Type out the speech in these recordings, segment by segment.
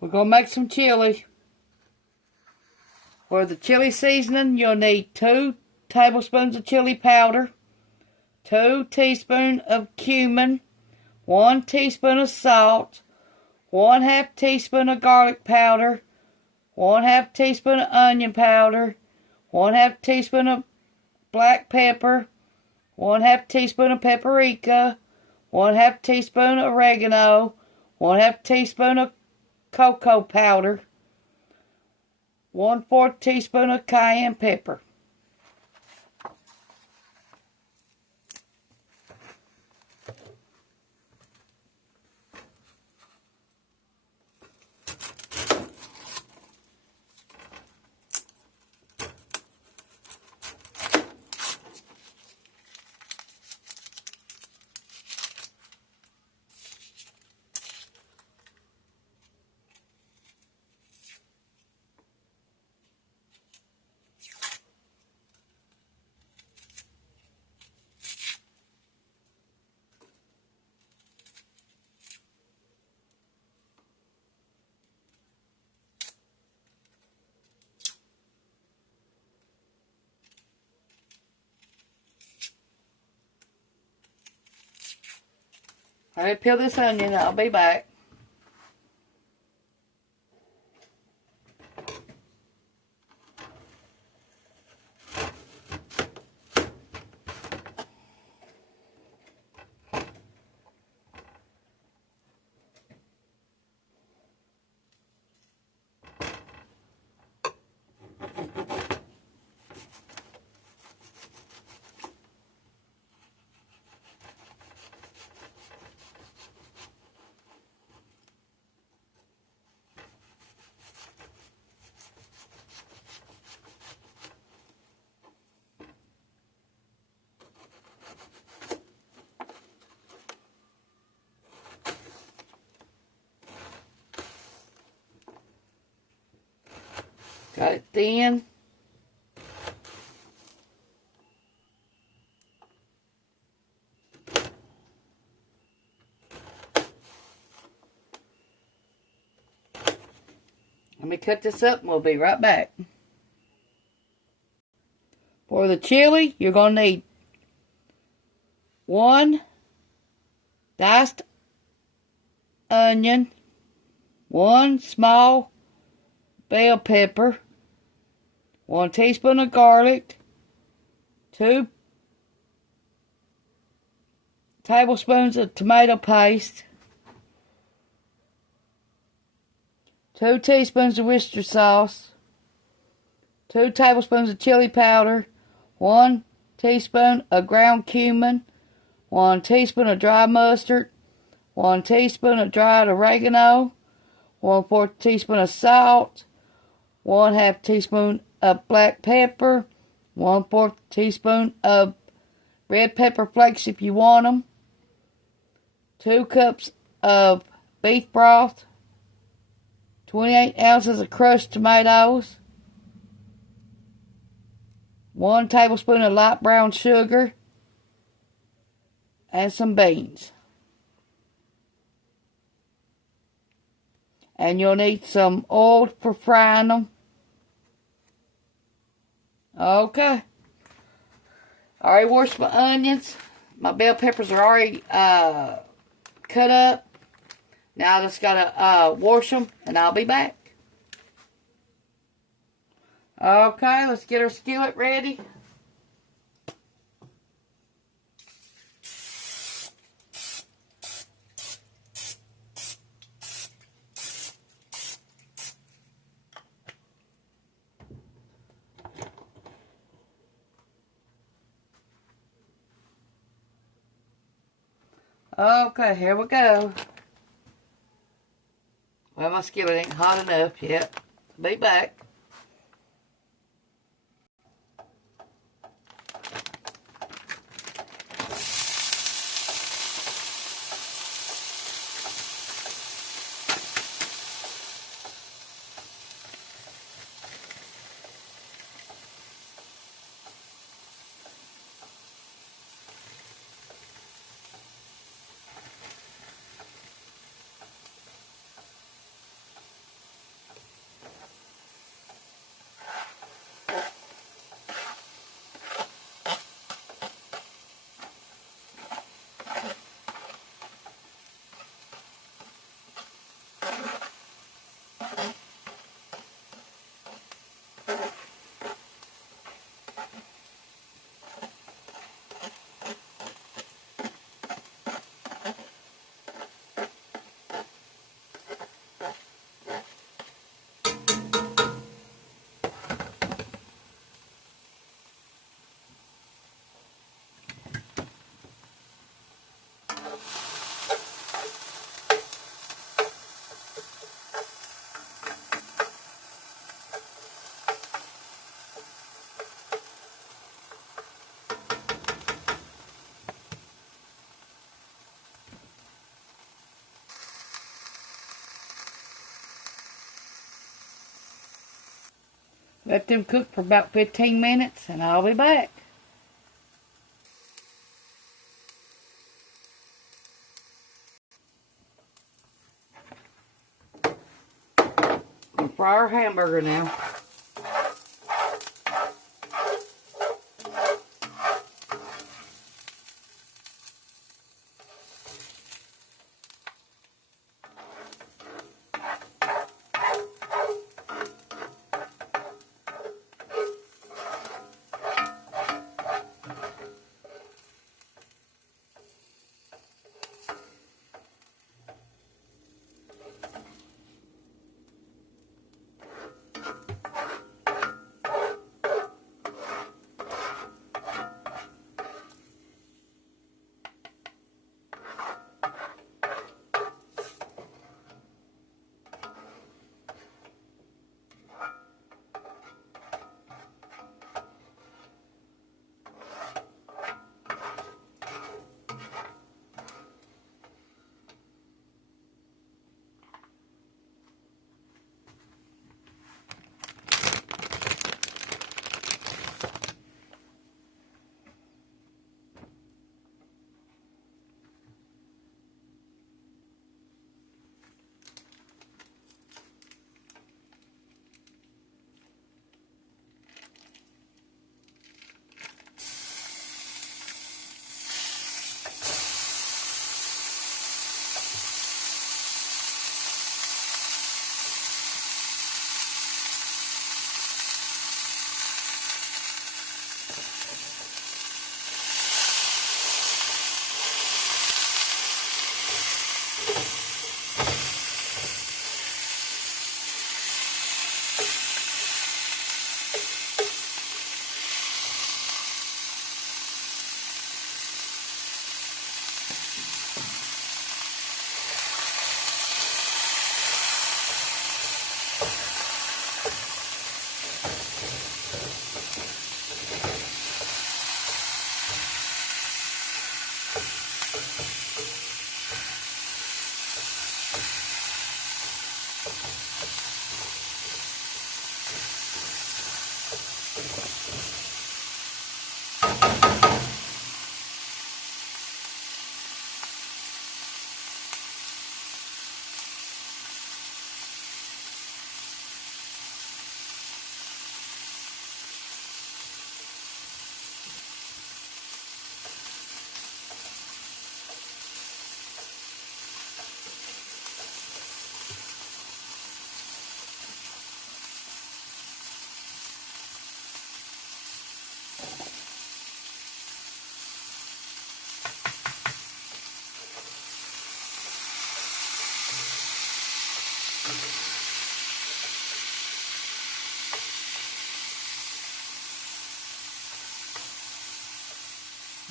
We're going to make some chili. For the chili seasoning, you'll need 2 tablespoons of chili powder, 2 teaspoons of cumin, 1 teaspoon of salt, 1/2 teaspoon of garlic powder, 1/2 teaspoon of onion powder, 1/2 teaspoon of black pepper, 1/2 teaspoon of paprika, 1/2 teaspoon of oregano, 1/2 teaspoon of cocoa powder, 1/4 teaspoon of cayenne pepper. Alright, peel this onion. I'll be back. Got it thin. Let me cut this up and we'll be right back. For the chili, you're going to need 1 diced onion, 1 small bell pepper, 1 teaspoon of garlic, 2 tablespoons of tomato paste, 2 teaspoons of Worcester sauce, 2 tablespoons of chili powder, 1 teaspoon of ground cumin, 1 teaspoon of dry mustard, 1 teaspoon of dried oregano, 1/4 teaspoon of salt, 1/2 teaspoon of black pepper, 1/4 teaspoon of red pepper flakes if you want them, 2 cups of beef broth, 28 ounces of crushed tomatoes, 1 tablespoon of light brown sugar, and some beans. And you'll need some oil for frying them. Okay. I already washed my onions. My bell peppers are already cut up. Now I just gotta wash them, and I'll be back. Okay, let's get our skillet ready. Okay, here we go. Well, my skillet ain't hot enough yet. Be back. Let them cook for about 15 minutes and I'll be back. I'm gonna fry our hamburger now.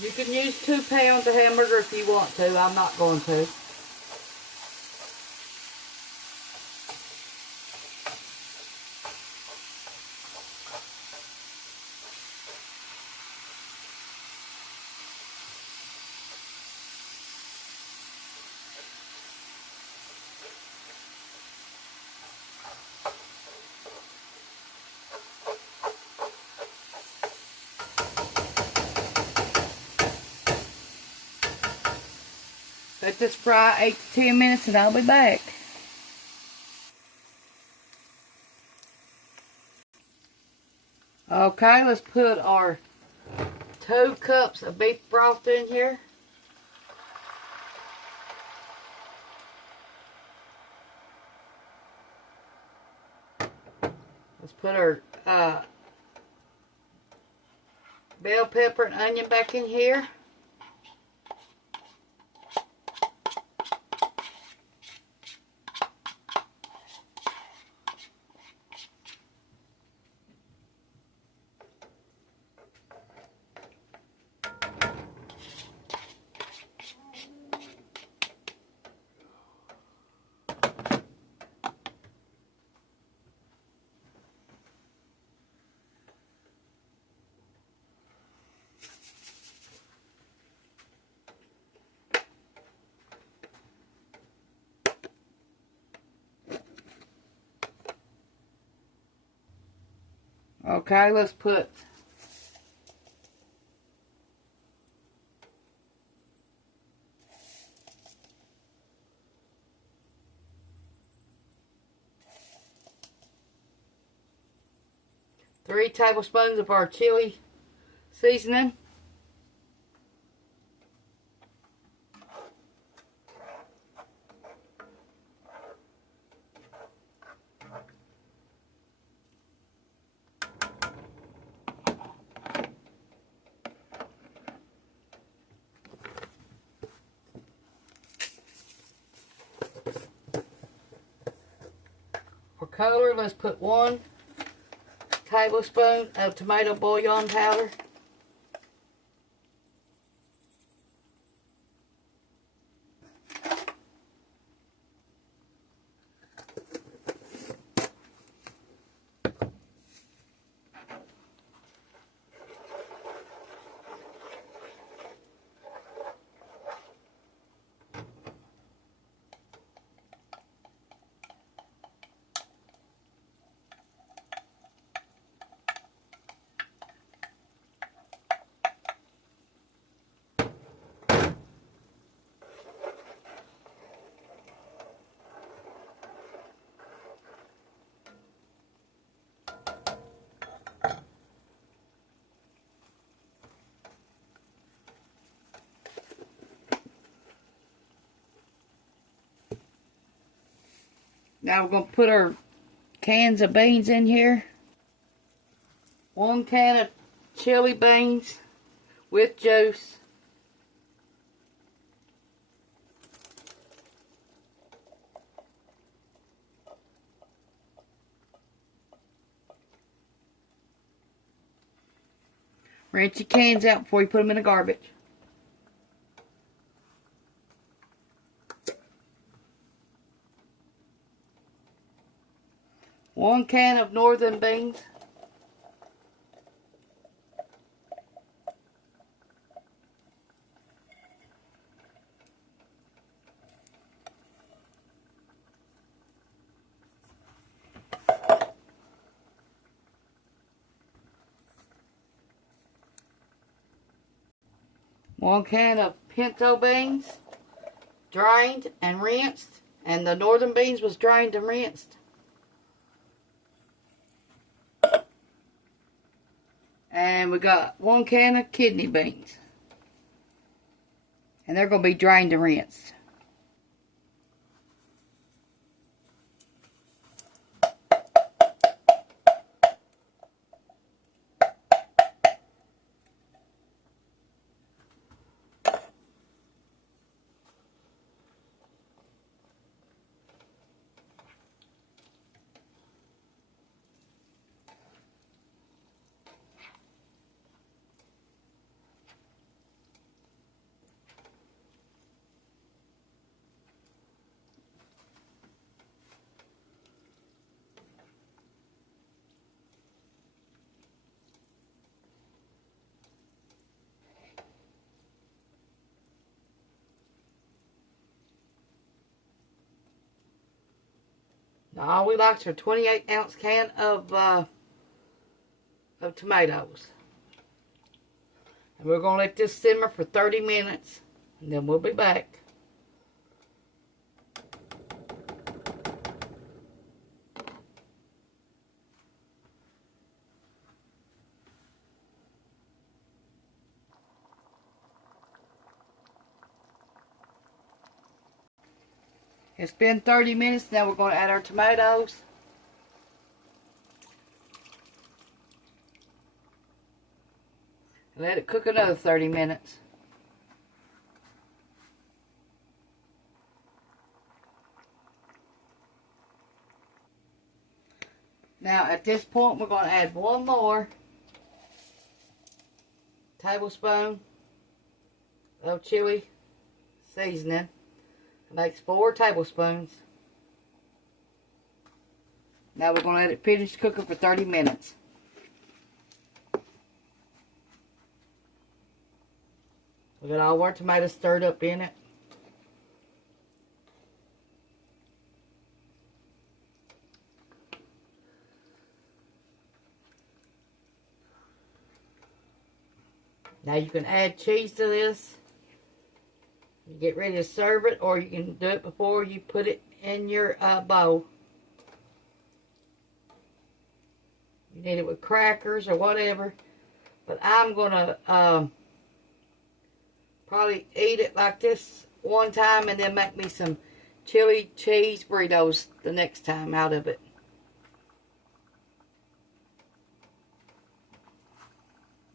You can use 2 pounds of hamburger if you want to. I'm not going to. Let this fry 8 to 10 minutes and I'll be back. Okay, let's put our 2 cups of beef broth in here. Let's put our bell pepper and onion back in here. Okay, let's put 3 tablespoons of our chili seasoning. For color, let's put 1 tablespoon of tomato bouillon powder. Now we're going to put our cans of beans in here. 1 can of chili beans with juice. Rinse your cans out before you put them in the garbage. One can of northern beans. One can of pinto beans, drained and rinsed, and the northern beans was drained and rinsed. And we got 1 can of kidney beans. And they're going to be drained and rinsed. Now all we like is a 28-ounce can of tomatoes. And we're going to let this simmer for 30 minutes. And then we'll be back. It's been 30 minutes. Now we're going to add our tomatoes. And let it cook another 30 minutes. Now at this point we're going to add 1 more tablespoon of chili seasoning. It makes 4 tablespoons. Now we're going to let it finish cooking for 30 minutes. We got all our tomatoes stirred up in it. Now you can add cheese to this. You get ready to serve it, or you can do it before you put it in your bowl. You need it with crackers or whatever. But I'm going to probably eat it like this one time and then make me some chili cheese burritos the next time out of it.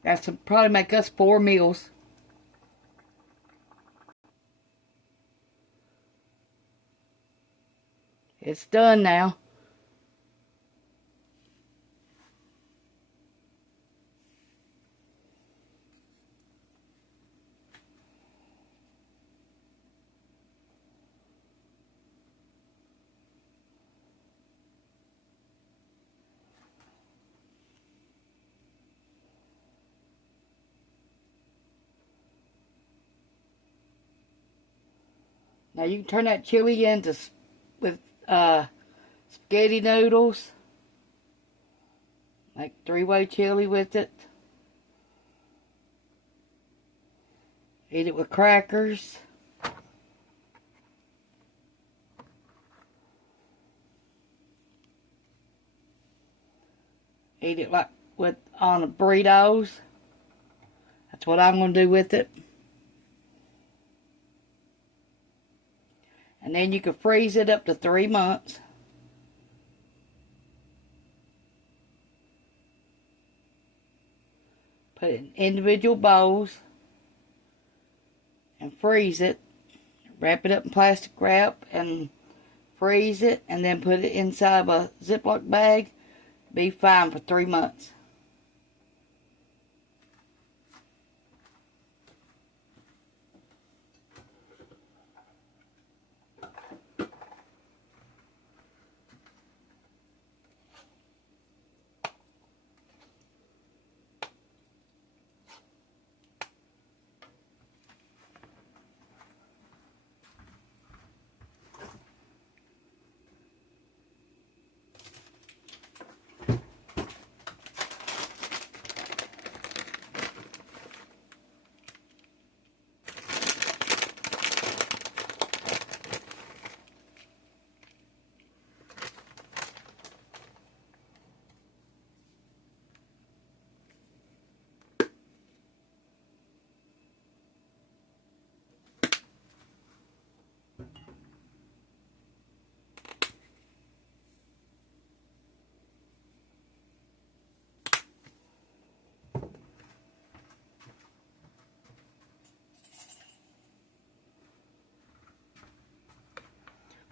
That's probably make us 4 meals. It's done now. Now you can turn that chili into with spaghetti noodles. Like 3-way chili with it. Eat it with crackers. Eat it like on the burritos. That's what I'm going to do with it. And then you can freeze it up to 3 months. Put it in individual bowls and freeze it. Wrap it up in plastic wrap and freeze it, and then put it inside of a Ziploc bag. Be fine for 3 months.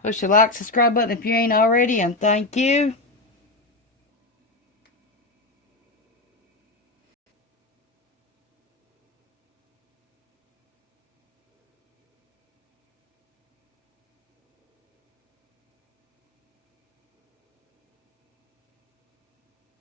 Push the like, subscribe button if you ain't already, and thank you.